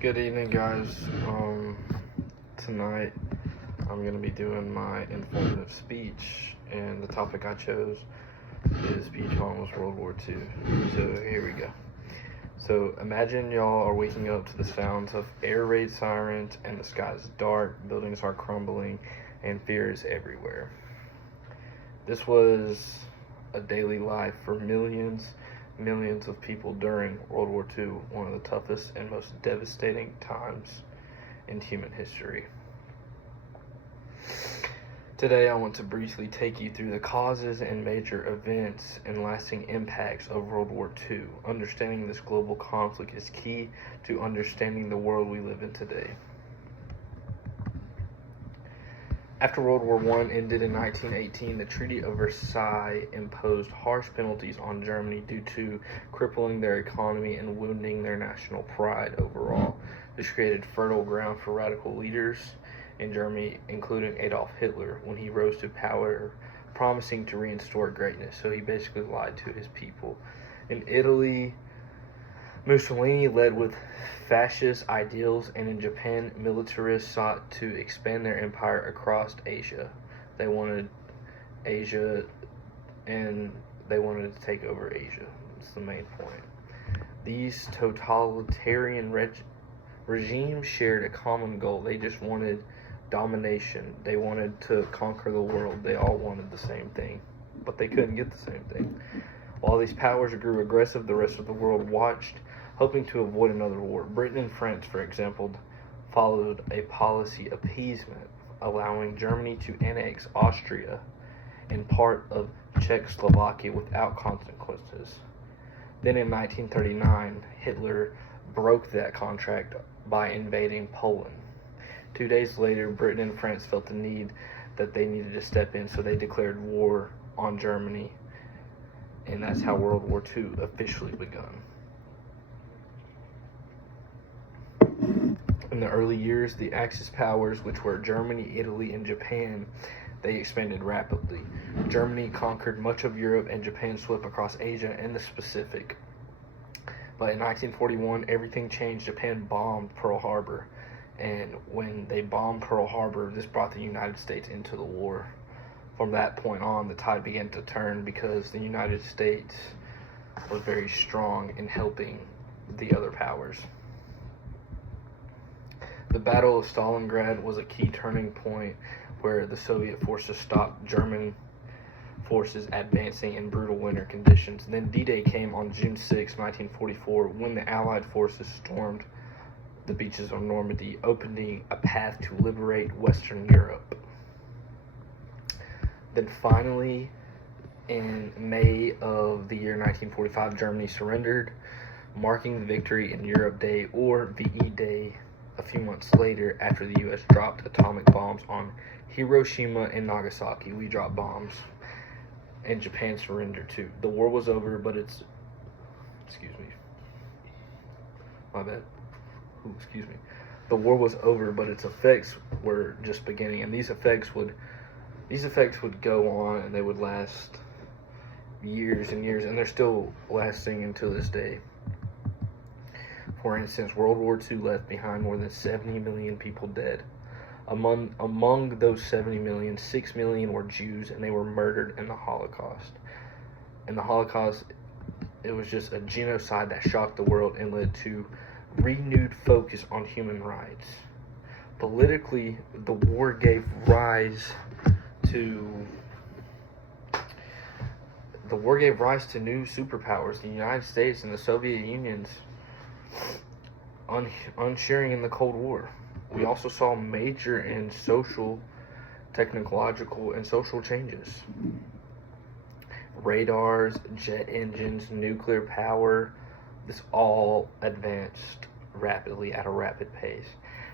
Good evening, guys. Tonight I'm going to be doing my informative speech, and the topic I chose is Vietnam was World War II. So here we go. So imagine y'all are waking up to the sounds of air raid sirens, and the sky is dark, buildings are crumbling, and fear is everywhere. This was a daily life for millions of people during World War II, one of the toughest and most devastating times in human history. Today, I want to briefly take you through the causes and major events and lasting impacts of World War II. Understanding this global conflict is key to understanding the world we live in today. After World War I ended in 1918, the Treaty of Versailles imposed harsh penalties on Germany due to crippling their economy and wounding their national pride overall. This created fertile ground for radical leaders in Germany, including Adolf Hitler, when he rose to power, promising to restore greatness. So he basically lied to his people. In Italy, Mussolini led with fascist ideals, and in Japan, militarists sought to expand their empire across Asia. They wanted Asia, and they wanted to take over Asia. That's the main point. These totalitarian regimes shared a common goal. They just wanted domination. They wanted to conquer the world. They all wanted the same thing, but they couldn't get the same thing. While these powers grew aggressive, the rest of the world watched, hoping to avoid another war. Britain and France, for example, followed a policy appeasement, allowing Germany to annex Austria and part of Czechoslovakia without consequences. Then in 1939, Hitler broke that contract by invading Poland. 2 days later, Britain and France felt the need that they needed to step in, so they declared war on Germany, and that's how World War II officially begun. In the early years, the Axis powers, which were Germany, Italy, and Japan, they expanded rapidly. Germany conquered much of Europe, and Japan swept across Asia and the Pacific. But in 1941, everything changed. Japan bombed Pearl Harbor, and when they bombed Pearl Harbor, this brought the United States into the war. From that point on, the tide began to turn because the United States was very strong in helping the other powers. The Battle of Stalingrad was a key turning point where the Soviet forces stopped German forces advancing in brutal winter conditions. Then D-Day came on June 6, 1944, when the Allied forces stormed the beaches of Normandy, opening a path to liberate Western Europe. Then finally, in May of the year 1945, Germany surrendered, marking the victory in Europe Day, or VE Day, a few months later after the U.S. dropped atomic bombs on Hiroshima and Nagasaki. We dropped bombs, and Japan surrendered too. The war was over, but it's... Excuse me. My bad. Ooh, excuse me. The war was over, but its effects were just beginning, and these effects would go on, and they would last years and years, and they're still lasting until this day. For instance, World War II left behind more than 70 million people dead. Among those 70 million, 6 million were Jews, and they were murdered in the Holocaust. In the Holocaust, it was just a genocide that shocked the world and led to renewed focus on human rights. Politically, the war gave rise to new superpowers, the United States and the Soviet Union's unsharing in the Cold War. We also saw major and social, technological, and social changes. Radars, jet engines, nuclear power, this all advanced rapidly at a rapid pace.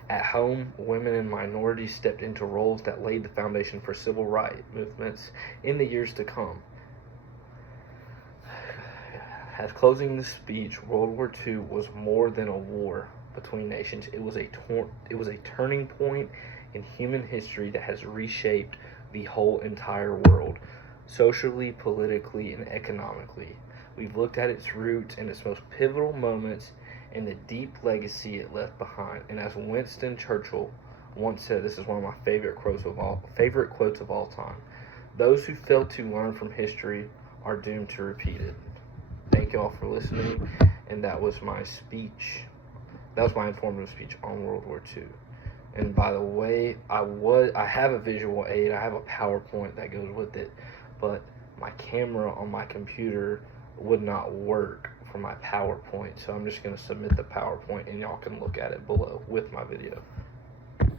At home, women and minorities stepped into roles that laid the foundation for civil rights movements in the years to come. As closing this speech, World War II was more than a war between nations. It was a turning point in human history that has reshaped the whole entire world, socially, politically, and economically. We've looked at its roots and its most pivotal moments, and the deep legacy it left behind. And as Winston Churchill once said, this is one of my favorite quotes of all time: "Those who fail to learn from history are doomed to repeat it." Thank you all for listening, and that was my speech. That was my informative speech on World War II. And by the way, I have a visual aid. I have a PowerPoint that goes with it, but my camera on my computer would not work for my PowerPoint, so I'm just going to submit the PowerPoint, and y'all can look at it below with my video.